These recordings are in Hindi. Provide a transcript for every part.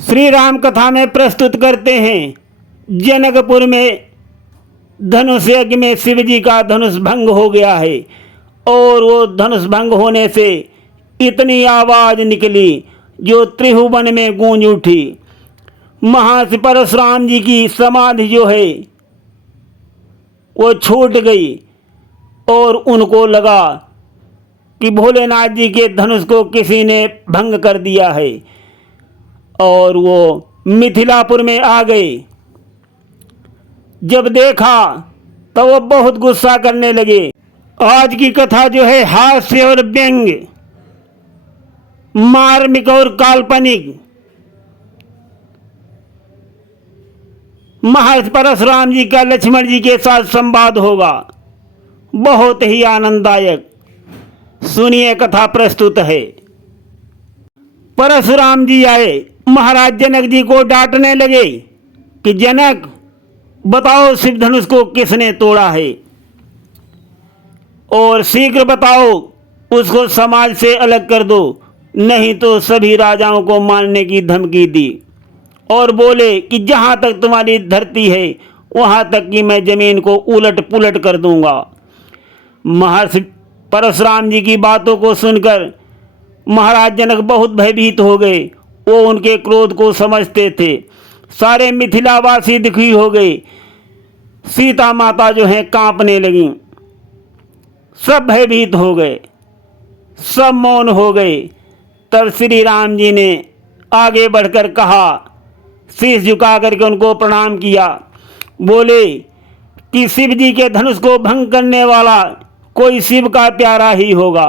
श्री राम कथा में प्रस्तुत करते हैं, जनकपुर में धनुष यज्ञ में शिव जी का धनुष भंग हो गया है और वो धनुष भंग होने से इतनी आवाज़ निकली जो त्रिभुवन में गूंज उठी। महर्षि परशुराम जी की समाधि जो है वो छूट गई और उनको लगा कि भोलेनाथ जी के धनुष को किसी ने भंग कर दिया है और वो मिथिलापुर में आ गए। जब देखा तो वो बहुत गुस्सा करने लगे। आज की कथा जो है हास्य और व्यंग, मार्मिक और काल्पनिक। महर्षि परशुराम जी का लक्ष्मण जी के साथ संवाद होगा, बहुत ही आनंददायक। सुनिए, कथा प्रस्तुत है। परशुराम जी आए, महाराज जनक जी को डांटने लगे कि जनक बताओ शिव धनुष को किसने तोड़ा है और शीघ्र बताओ, उसको समाज से अलग कर दो, नहीं तो सभी राजाओं को मारने की धमकी दी और बोले कि जहाँ तक तुम्हारी धरती है वहाँ तक की मैं ज़मीन को उलट पुलट कर दूंगा। महर्षि परशुराम जी की बातों को सुनकर महाराज जनक बहुत भयभीत हो गए। वो उनके क्रोध को समझते थे। सारे मिथिलावासी दुखी हो गए। सीता माता जो हैं कांपने लगीं। सब भयभीत हो गए, सब मौन हो गए। तब श्री राम जी ने आगे बढ़कर कहा, शीश झुका करके उनको प्रणाम किया। बोले कि शिव जी के धनुष को भंग करने वाला कोई शिव का प्यारा ही होगा,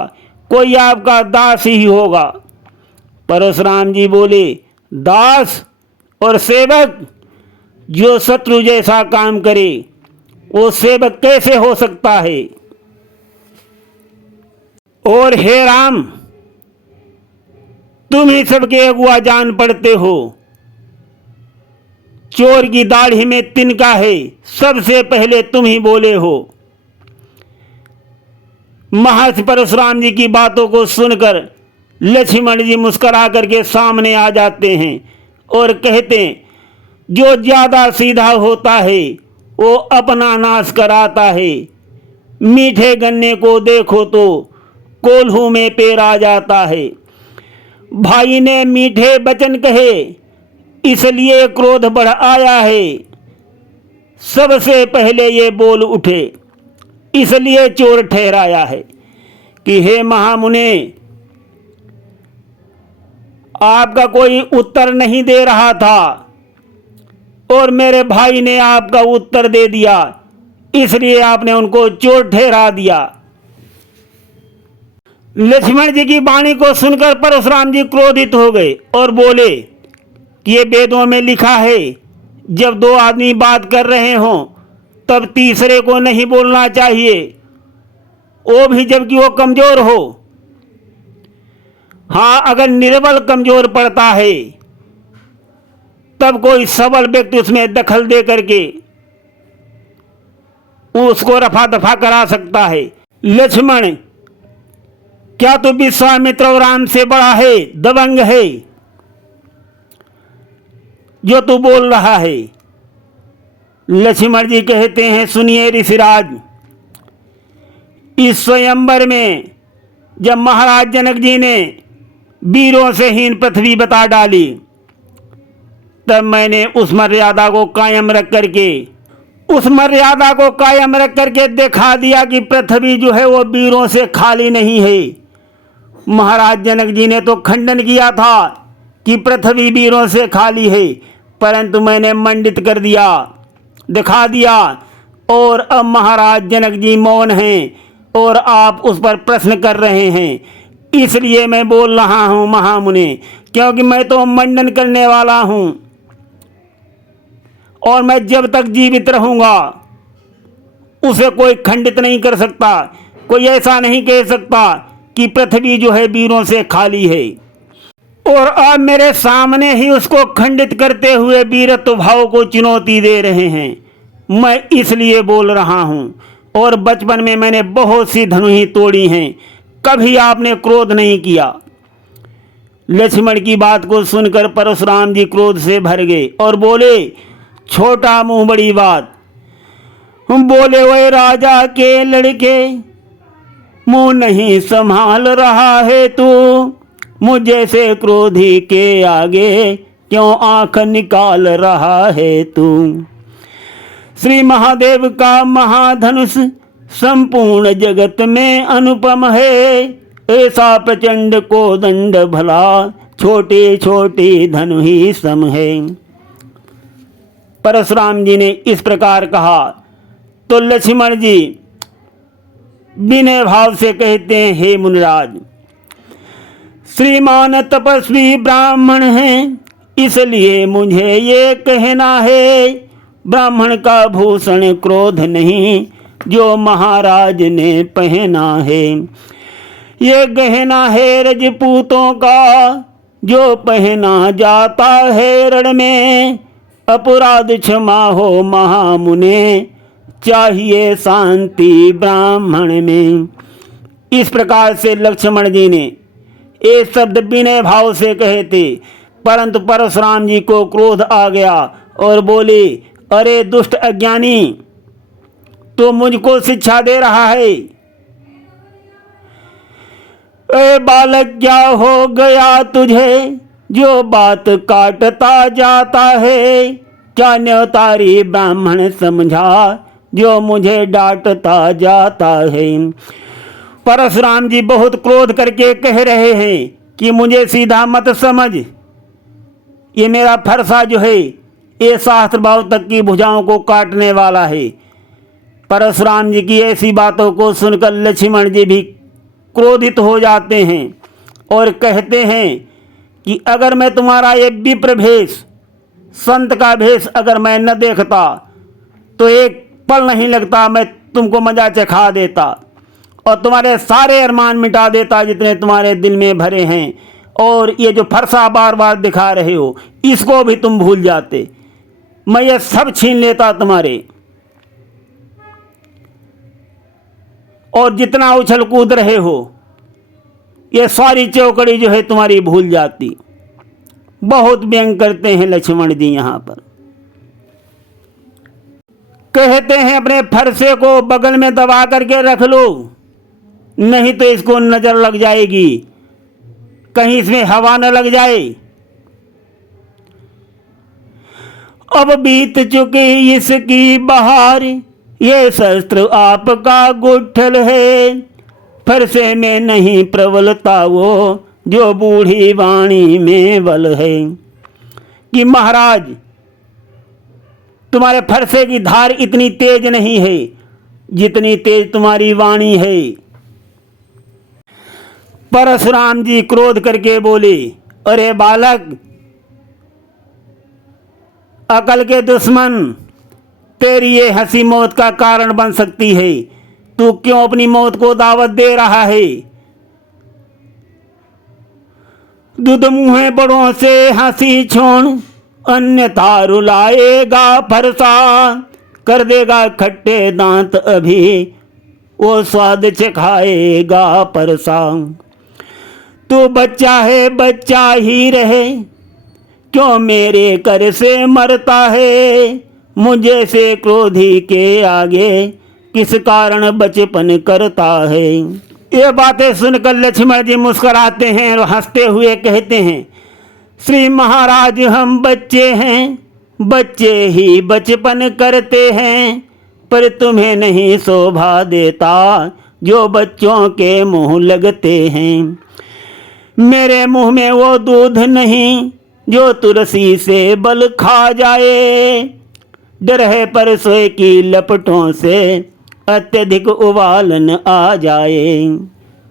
कोई आपका दास ही होगा। परशुराम जी बोले, दास और सेवक? जो शत्रु जैसा काम करे वो सेवक कैसे हो सकता है? और हे राम, तुम ही सबके अगुआ जान पड़ते हो। चोर की दाढ़ी में तिनका है, सबसे पहले तुम ही बोले हो। महर्षि परशुराम जी की बातों को सुनकर लक्ष्मण जी मुस्कुरा करके सामने आ जाते हैं और कहते हैं, जो ज़्यादा सीधा होता है वो अपना नाश कराता है। मीठे गन्ने को देखो तो कोल्हू में पेर आ जाता है। भाई ने मीठे वचन कहे इसलिए क्रोध बढ़ आया है। सबसे पहले ये बोल उठे इसलिए चोर ठहराया है कि हे महामुने, आपका कोई उत्तर नहीं दे रहा था और मेरे भाई ने आपका उत्तर दे दिया, इसलिए आपने उनको चोर ठहरा दिया। लक्ष्मण जी की वाणी को सुनकर परशुराम जी क्रोधित हो गए और बोले कि ये वेदों में लिखा है, जब दो आदमी बात कर रहे हों तब तीसरे को नहीं बोलना चाहिए, वो भी जबकि वो कमजोर हो। हाँ, अगर निर्बल कमजोर पड़ता है तब कोई सबल व्यक्ति उसमें दखल दे करके उसको रफा दफा करा सकता है। लक्ष्मण, क्या तू विश्वामित्र और राम से बड़ा है, दबंग है जो तू बोल रहा है? लक्ष्मण जी कहते हैं, सुनिए ऋषिराज, इस स्वयंवर में जब महाराज जनक जी ने वीरों से हीन पृथ्वी बता डाली तब मैंने उस मर्यादा को कायम रख करके दिखा दिया कि पृथ्वी जो है वो वीरों से खाली नहीं है। महाराज जनक जी ने तो खंडन किया था कि पृथ्वी वीरों से खाली है, परंतु मैंने मंडित कर दिया, दिखा दिया। और अब महाराज जनक जी मौन हैं और आप उस पर प्रश्न कर रहे हैं, इसलिए मैं बोल रहा हूँ महामुने, क्योंकि मैं तो मंडन करने वाला हूँ और मैं जब तक जीवित रहूँगा उसे कोई खंडित नहीं कर सकता। कोई ऐसा नहीं कह सकता कि पृथ्वी जो है वीरों से खाली है। और अब मेरे सामने ही उसको खंडित करते हुए वीरत्व भाव को चुनौती दे रहे हैं। मैं इसलिए बोल रहा हूँ। और बचपन में मैंने बहुत सी धनुही तोड़ी हैं, कभी आपने क्रोध नहीं किया। लक्ष्मण की बात को सुनकर परशुराम जी क्रोध से भर गए और बोले, छोटा मुंह बड़ी बात। बोले, वह राजा के लड़के, मुंह नहीं संभाल रहा है तू, मुझ जैसे क्रोधी के आगे क्यों आंख निकाल रहा है तू। श्री महादेव का महाधनुष संपूर्ण जगत में अनुपम है, ऐसा प्रचंड को दंड भला छोटे छोटे धनु ही सम है। परशुराम जी ने इस प्रकार कहा तो लक्ष्मण जी विनय भाव से कहते हैं, हे मुनिराज, श्रीमान तपस्वी ब्राह्मण हैं, इसलिए मुझे ये कहना है, ब्राह्मण का भूषण क्रोध नहीं जो महाराज ने पहना है। ये गहना है रजपूतों का जो पहना जाता है रण में, अपराध क्षमा हो महामुने, चाहिए शांति ब्राह्मण में। इस प्रकार से लक्ष्मण जी ने ये शब्द विनय भाव से कहे थे, परंतु परशुराम जी को क्रोध आ गया और बोले, अरे दुष्ट अज्ञानी, तो मुझको शिक्षा दे रहा है। ए बालक, क्या हो गया तुझे जो बात काटता जाता है, क्या न्योतारी ब्राह्मण समझा जो मुझे डांटता जाता है। परशुराम जी बहुत क्रोध करके कह रहे हैं कि मुझे सीधा मत समझ, ये मेरा फरसा जो है ये शास्त्र भाव तक की भुजाओं को काटने वाला है। परशुराम जी की ऐसी बातों को सुनकर लक्ष्मण जी भी क्रोधित हो जाते हैं और कहते हैं कि अगर मैं तुम्हारा ये विप्र भेष, संत का भेष अगर मैं न देखता तो एक पल नहीं लगता मैं तुमको मजा चखा देता और तुम्हारे सारे अरमान मिटा देता जितने तुम्हारे दिल में भरे हैं, और ये जो फरसा बार बार दिखा रहे हो इसको भी तुम भूल जाते, मैं ये सब छीन लेता तुम्हारे, और जितना उछल कूद रहे हो ये सारी चौकड़ी जो है तुम्हारी भूल जाती। बहुत व्यंग करते हैं लक्ष्मण जी यहाँ पर। कहते हैं अपने फरसे को बगल में दबा करके रख लो, नहीं तो इसको नजर लग जाएगी, कहीं इसमें हवा न लग जाए। अब बीत चुकी इसकी बहार, ये शस्त्र आपका गुठल है, फरसे में नहीं प्रबलता वो जो बूढ़ी वाणी में बल है। कि महाराज तुम्हारे फरसे की धार इतनी तेज नहीं है जितनी तेज तुम्हारी वाणी है। परशुराम जी क्रोध करके बोले, अरे बालक, अकल के दुश्मन, तेरी ये हंसी मौत का कारण बन सकती है, तू क्यों अपनी मौत को दावत दे रहा है। दूध मुँह बड़ों से हंसी छोड़, अन्यथा रुलाएगा फरसा, कर देगा खट्टे दांत अभी वो स्वाद चखाएगा परसा। तू बच्चा है बच्चा ही रहे, क्यों मेरे कर से मरता है, मुझे से क्रोधी के आगे किस कारण बचपन करता है। ये बातें सुनकर लक्ष्मण जी मुस्कुराते हैं और हंसते हुए कहते हैं, श्री महाराज हम बच्चे हैं, बच्चे ही बचपन करते हैं, पर तुम्हें नहीं शोभा देता जो बच्चों के मुंह लगते हैं। मेरे मुंह में वो दूध नहीं जो तुलसी से बल खा जाए, डर है परसों की लपटों से अत्यधिक उबालन आ जाए।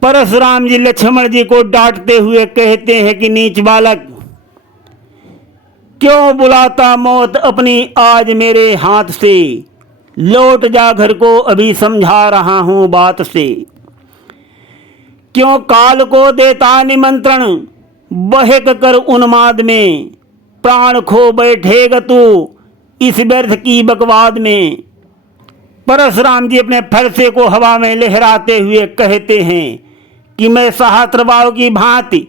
परशुराम जी लक्ष्मण जी को डांटते हुए कहते हैं कि नीच बालक, क्यों बुलाता मौत अपनी आज मेरे हाथ से, लौट जा घर को अभी समझा रहा हूं बात से। क्यों काल को देता निमंत्रण, बहक कर उन्माद में, प्राण खो बैठेगा तू इस व्यर्थ की बकवाद में। परशुराम जी अपने फरसे को हवा में लहराते हुए कहते हैं कि मैं सहस्त्रबाहु की भांति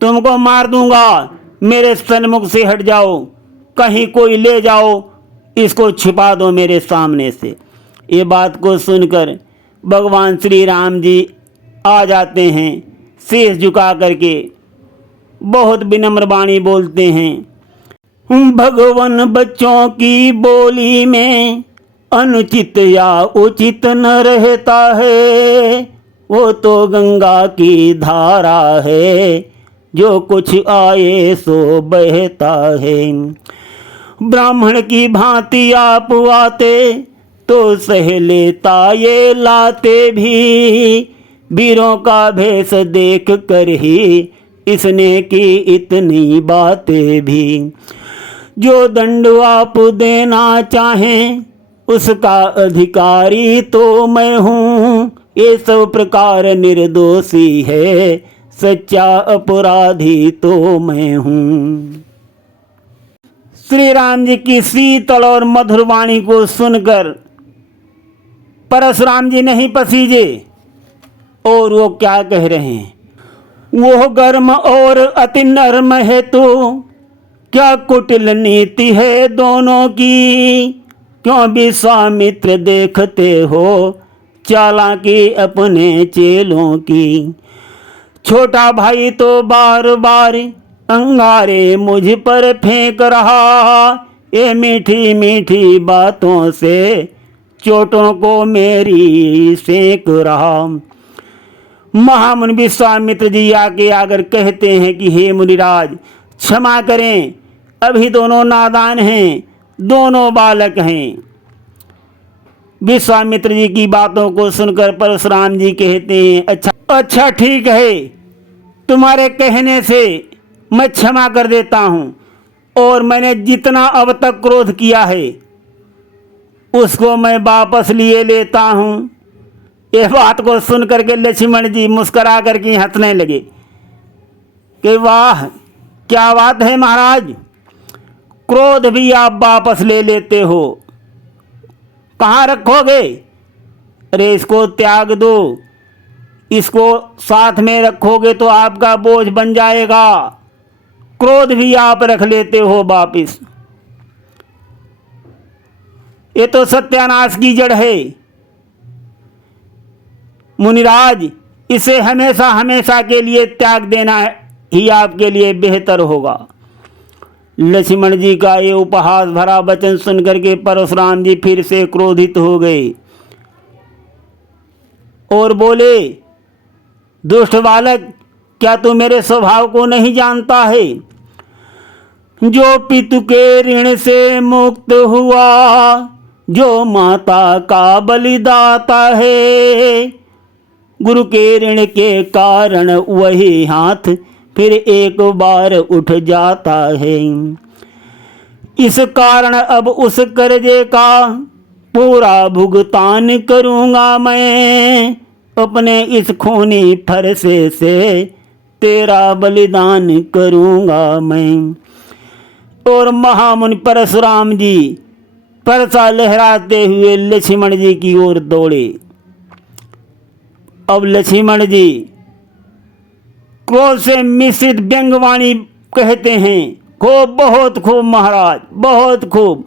तुमको मार दूंगा, मेरे सन्मुख से हट जाओ, कहीं कोई ले जाओ, इसको छिपा दो मेरे सामने से। ये बात को सुनकर भगवान श्री राम जी आ जाते हैं, शीश झुका करके बहुत विनम्र वाणी बोलते हैं, भगवान बच्चों की बोली में अनुचित या उचित न रहता है, वो तो गंगा की धारा है, जो कुछ आए सो बहता है। ब्राह्मण की भांति आप आते तो सह लेता ये लाते भी, वीरों का भेष देख कर ही इसने की इतनी बातें भी। जो दंड आप देना चाहें उसका अधिकारी तो मैं हूँ, ये सब प्रकार निर्दोषी है, सच्चा अपराधी तो मैं हूँ। श्री राम जी की शीतल और मधुर वाणी को सुनकर परशुराम जी नहीं पसीजे, और वो क्या कह रहे हैं, वो गर्म और अति नर्म है तो क्या कुटिल नीति है दोनों की, क्यों विश्वामित्र देखते हो चालाकी अपने चेलों की। छोटा भाई तो बार बार अंगारे मुझ पर फेंक रहा, ये मीठी मीठी बातों से चोटों को मेरी सेक रहा। महामुनि विश्वामित्र जी आके आकर कहते हैं कि हे मुनिराज क्षमा करें, अभी दोनों नादान हैं, दोनों बालक हैं। विश्वामित्र जी की बातों को सुनकर परशुराम जी कहते हैं, अच्छा ठीक है, तुम्हारे कहने से मैं क्षमा कर देता हूँ, और मैंने जितना अब तक क्रोध किया है उसको मैं वापस लिए लेता हूँ। यह बात को सुनकर के लक्ष्मण जी मुस्करा करके हंसने लगे कि वाह क्या बात है महाराज, क्रोध भी आप वापस ले लेते हो, कहाँ रखोगे? अरे इसको त्याग दो, इसको साथ में रखोगे तो आपका बोझ बन जाएगा, क्रोध भी आप रख लेते हो वापिस, ये तो सत्यानाश की जड़ है। मुनिराज इसे हमेशा हमेशा के लिए त्याग देना ही आपके लिए बेहतर होगा। लक्ष्मण जी का ये उपहास भरा वचन सुनकर के परशुराम जी फिर से क्रोधित हो गए और बोले, दुष्ट बालक, क्या तू मेरे स्वभाव को नहीं जानता है? जो पितु के ऋण से मुक्त हुआ, जो माता का बलिदाता है, गुरु के ऋण के कारण वही हाथ फिर एक बार उठ जाता है। इस कारण अब उस कर्जे का पूरा भुगतान करूंगा मैं, अपने इस खूनी फरसे से तेरा बलिदान करूंगा मैं। और महामुनि परशुराम जी परसा लहराते हुए लक्ष्मण जी की ओर दौड़े। अब लक्ष्मण जी क्रोध से मिश्रित व्यंग्यवाणी कहते हैं, खूब, बहुत खूब महाराज, बहुत खूब।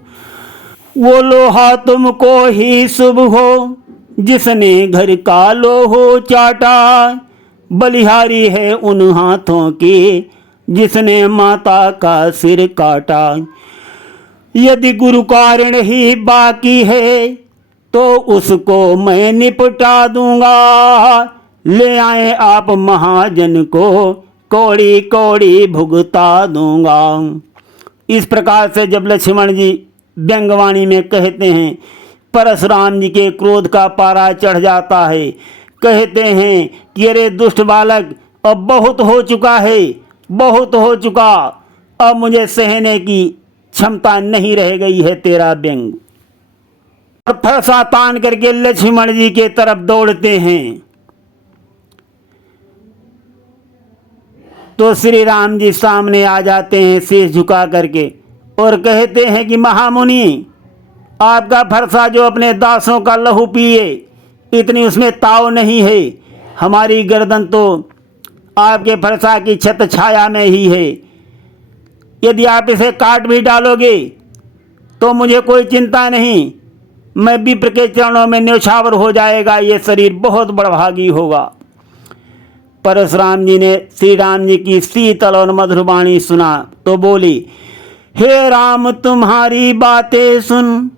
वो लोहा तुमको ही शुभ हो जिसने घर का लोहो चाटा, बलिहारी है उन हाथों की जिसने माता का सिर काटा। यदि गुरु का ऋण ही बाकी है तो उसको मैं निपटा दूंगा, ले आए आप महाजन को कौड़ी कौड़ी भुगता दूंगा। इस प्रकार से जब लक्ष्मण जी व्यंग्यवाणी में कहते हैं, परशुराम जी के क्रोध का पारा चढ़ जाता है। कहते हैं कि अरे दुष्ट बालक, अब बहुत हो चुका है, बहुत हो चुका, अब मुझे सहने की क्षमता नहीं रह गई है तेरा व्यंग। और फरसा तान करके लक्ष्मण जी के तरफ दौड़ते हैं तो श्री राम जी सामने आ जाते हैं शीश झुका करके और कहते हैं कि महामुनि, आपका फरसा जो अपने दासों का लहू पिए, इतनी उसमें ताव नहीं है, हमारी गर्दन तो आपके फरसा की छत छाया में ही है। यदि आप इसे काट भी डालोगे तो मुझे कोई चिंता नहीं, मैं विप्र के चरणों में न्यौछावर हो जाएगा, ये शरीर बहुत बड़भागी होगा। परशुराम जी ने श्री राम जी की शीतल और मधुर वाणी सुना तो बोली, हे राम तुम्हारी बातें सुन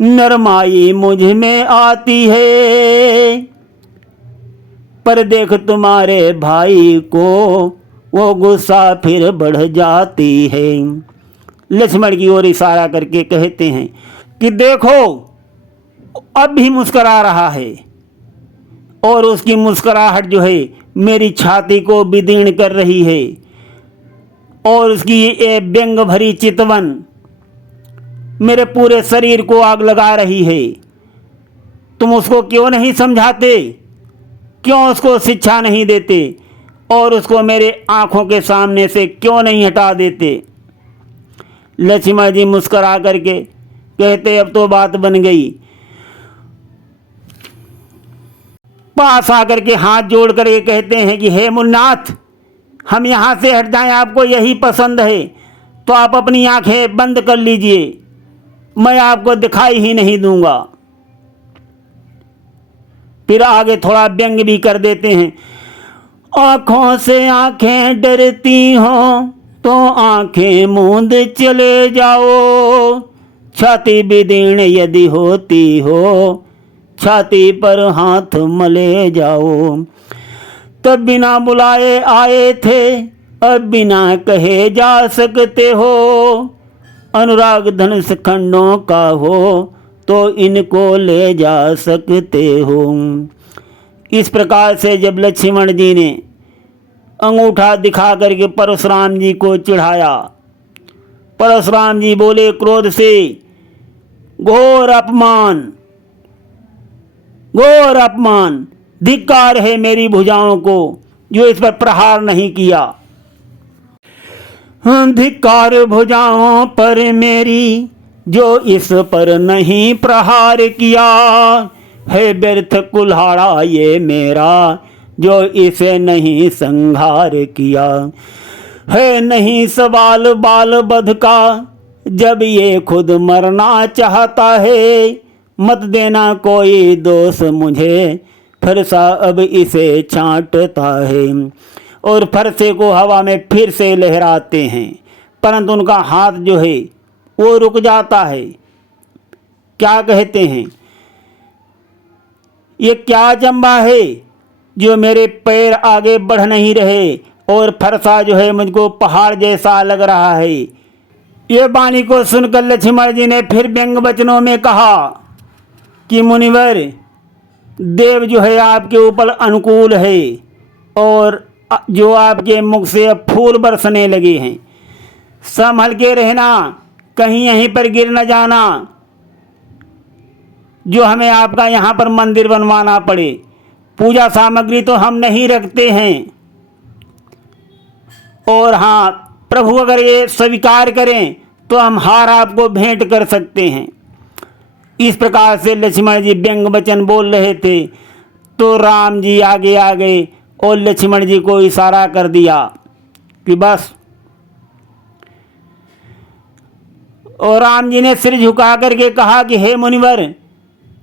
नरमाई मुझ में आती है, पर देख तुम्हारे भाई को वो गुस्सा फिर बढ़ जाती है। लक्ष्मण की ओर इशारा करके कहते हैं कि देखो अब भी मुस्करा रहा है, और उसकी मुस्कुराहट जो है मेरी छाती को विदीर्ण कर रही है, और उसकी ये व्यंग भरी चितवन मेरे पूरे शरीर को आग लगा रही है। तुम उसको क्यों नहीं समझाते, क्यों उसको शिक्षा नहीं देते, और उसको मेरे आंखों के सामने से क्यों नहीं हटा देते। लक्ष्मण जी मुस्करा करके कहते, अब तो बात बन गई। पास आकर के हाथ जोड़ करके कहते हैं कि हे मुन्नाथ, हम यहाँ से हट जाएं, आपको यही पसंद है तो आप अपनी आंखें बंद कर लीजिए, मैं आपको दिखाई ही नहीं दूंगा। फिर आगे थोड़ा व्यंग भी कर देते हैं, आंखों से आंखें डरती हो तो आंखें मूंद चले जाओ, छाती विदीर्ण यदि होती हो छाती पर हाथ मले जाओ। तब बिना बुलाए आए थे, अब बिना कहे जा सकते हो, अनुराग धनुष खंडों का हो तो इनको ले जा सकते हो। इस प्रकार से जब लक्ष्मण जी ने अंगूठा दिखा करके परशुराम जी को चिढ़ाया, परशुराम जी बोले क्रोध से, घोर अपमान, घोर अपमान, धिक्कार है मेरी भुजाओं को जो इस पर प्रहार नहीं किया। धिक्कार भुजाओं पर मेरी जो इस पर नहीं प्रहार किया, है व्यर्थ कुल्हाड़ा ये मेरा जो इसे नहीं संहार किया। है नहीं सवाल बाल बध का जब ये खुद मरना चाहता है, मत देना कोई दोष मुझे, फरसा अब इसे छांटता है। और फरसे को हवा में फिर से लहराते हैं, परंतु उनका हाथ जो है वो रुक जाता है। क्या कहते हैं, ये क्या चंबा है जो मेरे पैर आगे बढ़ नहीं रहे, और फरसा जो है मुझको पहाड़ जैसा लग रहा है। ये वाणी को सुनकर लक्ष्मण जी ने फिर व्यंग वचनों में कहा कि मुनिवर, देव जो है आपके ऊपर अनुकूल है, और जो आपके मुख से अब फूल बरसने लगे हैं। संभल के रहना, कहीं यहीं पर गिर न जाना, जो हमें आपका यहाँ पर मंदिर बनवाना पड़े। पूजा सामग्री तो हम नहीं रखते हैं, और हाँ, प्रभु अगर ये स्वीकार करें तो हम हार आपको भेंट कर सकते हैं। इस प्रकार से लक्ष्मण जी व्यंग वचन बोल रहे थे तो राम जी आगे आ गए और लक्ष्मण जी को इशारा कर दिया कि बस। और राम जी ने सिर झुका करके कहा कि हे मुनिवर,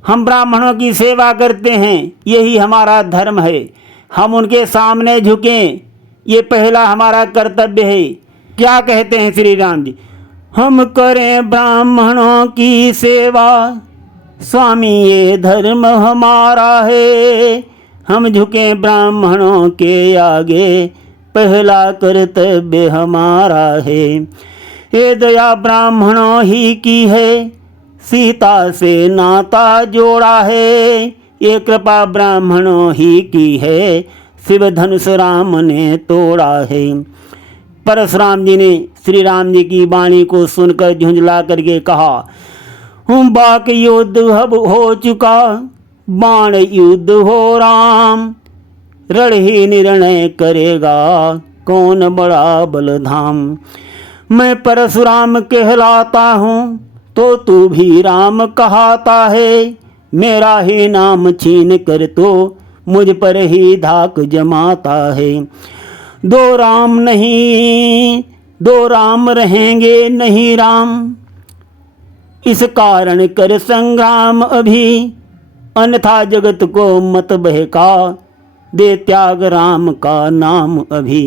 हम ब्राह्मणों की सेवा करते हैं, यही हमारा धर्म है, हम उनके सामने झुकें, ये पहला हमारा कर्तव्य है। क्या कहते हैं श्री राम जी, हम करें ब्राह्मणों की सेवा, स्वामी ये धर्म हमारा है, हम झुकें ब्राह्मणों के आगे, पहला कर्तव्य हमारा है। ये दया ब्राह्मणों ही की है, सीता से नाता जोड़ा है, ये कृपा ब्राह्मणों ही की है, शिव धनुष राम ने तोड़ा है। परशुराम जी ने श्री राम जी की वाणी को सुनकर झुंझला करके कहा, बाक युद्ध अब हो चुका, बाण युद्ध हो राम, रण ही निर्णय करेगा कौन बड़ा बलधाम। मैं परशुराम कहलाता हूँ तो तू भी राम कहाता है, मेरा ही नाम छीन कर तो मुझ पर ही धाक जमाता है। दो राम नहीं, दो राम रहेंगे नहीं राम। इस कारण कर संग्राम अभी, अन्यथा जगत को मत बहका, दे त्याग राम का नाम अभी।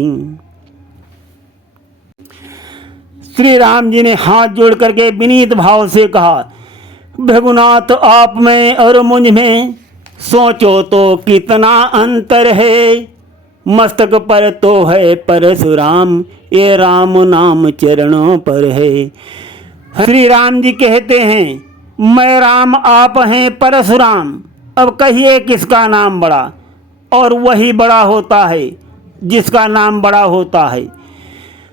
श्री राम जी ने हाथ जोड़ करके विनीत भाव से कहा, भृगुनाथ आप में और मुझ में सोचो तो कितना अंतर है। मस्तक पर तो है परशुराम, ये राम नाम चरणों पर है। श्री राम जी कहते हैं, मैं राम आप हैं परशुराम, अब कहिए किसका नाम बड़ा। और वही बड़ा होता है जिसका नाम बड़ा होता है।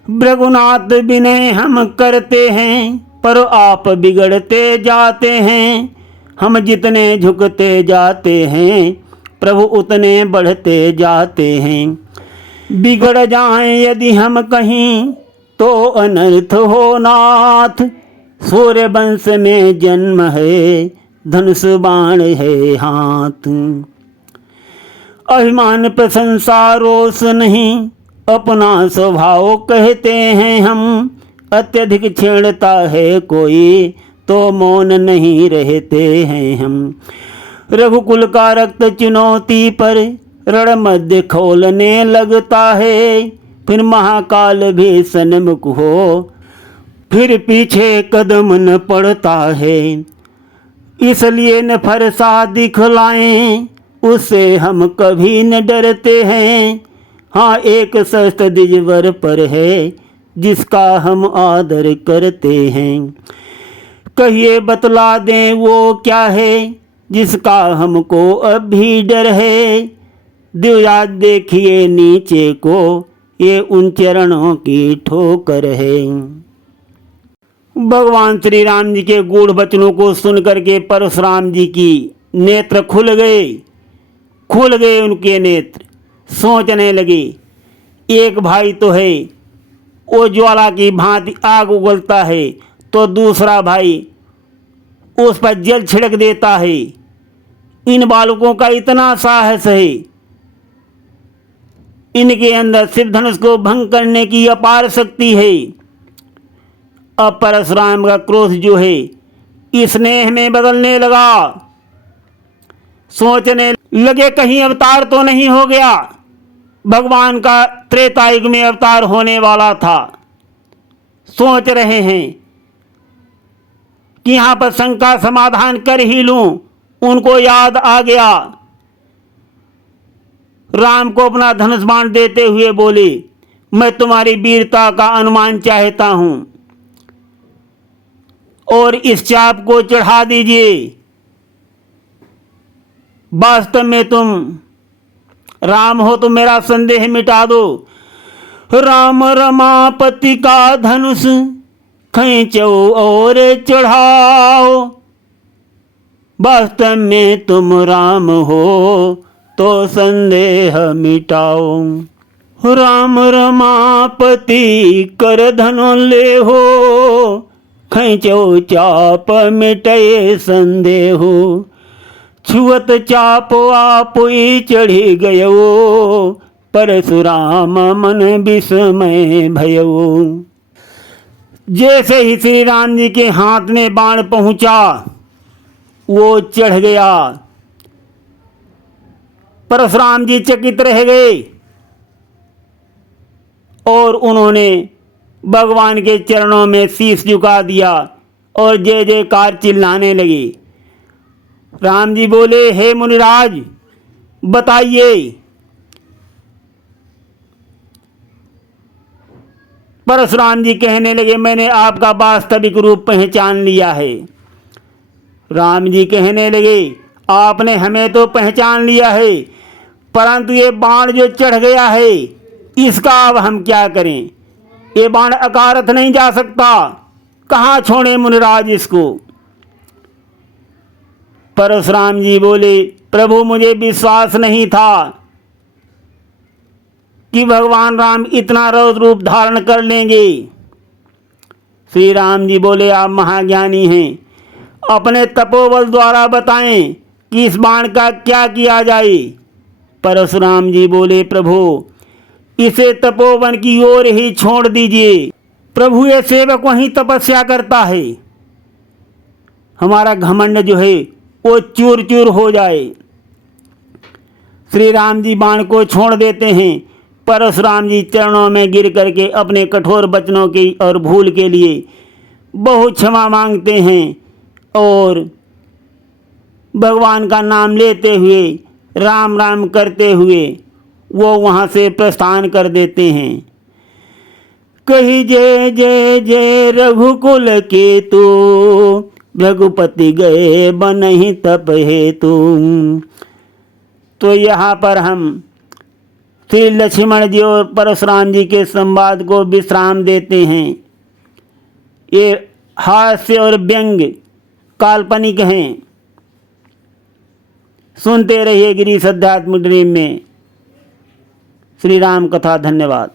भृगुनाथ विनय हम करते हैं, पर आप बिगड़ते जाते हैं। हम जितने झुकते जाते हैं, प्रभु उतने बढ़ते जाते हैं। बिगड़ जाएं यदि हम कहीं, तो अनर्थ हो नाथ। सूर्य वंश में जन्म है, धनुष बाण है हाथ। अभिमान प्रशंसा रोष नहीं, अपना स्वभाव कहते हैं हम। अत्यधिक छेड़ता है कोई, तो मौन नहीं रहते हैं हम। रघुकुल का रक्त चुनौती पर रण मध्य खोलने लगता है। फिर महाकाल भी सन्मुख हो, फिर पीछे कदम न पड़ता है। इसलिए न फरसा दिखलाएं, उससे हम कभी न डरते हैं। हाँ एक शस्त्र द्विजवर पर है, जिसका हम आदर करते हैं। कहिए बतला दें वो क्या है, जिसका हमको अब भी डर है। दिव्या देखिए नीचे को, ये उन चरणों की ठोकर है। भगवान श्री राम जी के गूढ़ वचनों को सुन करके परशुराम जी की नेत्र खुल गए उनके नेत्र। सोचने लगे, एक भाई तो है वो ज्वाला की भांति आग उगलता है, तो दूसरा भाई उस पर जल छिड़क देता है। इन बालकों का इतना साहस है, इनके अंदर शिव धनुष को भंग करने की अपार शक्ति है। अब परशुराम का क्रोध जो है स्नेह में बदलने लगा। सोचने लगे कहीं अवतार तो नहीं हो गया। भगवान का त्रेता युग में अवतार होने वाला था। सोच रहे हैं कि यहां पर शंका समाधान कर ही लूं। उनको याद आ गया, राम को अपना धनुष बाण देते हुए बोले, मैं तुम्हारी वीरता का अनुमान चाहता हूं और इस चाप को चढ़ा दीजिए। वास्तव में तुम राम हो तो मेरा संदेह मिटा दो। राम रमापति का धनुष खींचो और चढ़ाओ। वास्तव में तुम राम हो तो संदेह मिटाओ। राम रमापति कर धनु ले हो, खींचो चाप मिटे संदेहो। छुअत चाप आप ही चढ़ी गयो, परशुराम मन विस्मय भयो। जैसे ही श्री राम जी के हाथ में बाण पहुंचा, वो चढ़ गया। परशुराम जी चकित रह गए और उन्होंने भगवान के चरणों में शीश झुका दिया और जय जयकार चिल्लाने लगे। राम जी बोले, हे मुनिराज बताइए। परशुराम जी कहने लगे, मैंने आपका वास्तविक रूप पहचान लिया है। राम जी कहने लगे, आपने हमें तो पहचान लिया है, परंतु ये बाण जो चढ़ गया है, इसका अब हम क्या करें? ये बाण अकारथ नहीं जा सकता, कहाँ छोड़े मुनिराज इसको? परशुराम जी बोले, प्रभु मुझे विश्वास नहीं था कि भगवान राम इतना रौद्र रूप धारण कर लेंगे। श्री राम जी बोले, आप महाज्ञानी हैं, अपने तपोबल द्वारा बताएं कि इस बाण का क्या किया जाए। परशुराम जी बोले, प्रभु इसे तपोवन की ओर ही छोड़ दीजिए। प्रभु ये सेवक वहीं तपस्या करता है, हमारा घमंड जो है वो चूर चूर हो जाए। श्री राम जी बाण को छोड़ देते हैं। परशुराम जी चरणों में गिर करके अपने कठोर वचनों की और भूल के लिए बहुत क्षमा मांगते हैं और भगवान का नाम लेते हुए, राम राम करते हुए वो वहाँ से प्रस्थान कर देते हैं। कही जय जय जय रघुकुल के तू, रघुपति गए बनहि तप हेतु। तो यहाँ पर हम श्री लक्ष्मण जी और परशुराम जी के संवाद को विश्राम देते हैं। ये हास्य और व्यंग काल्पनिक हैं। सुनते रहिए गिरीश अध्यात्म ड्रीम में श्री राम कथा। धन्यवाद।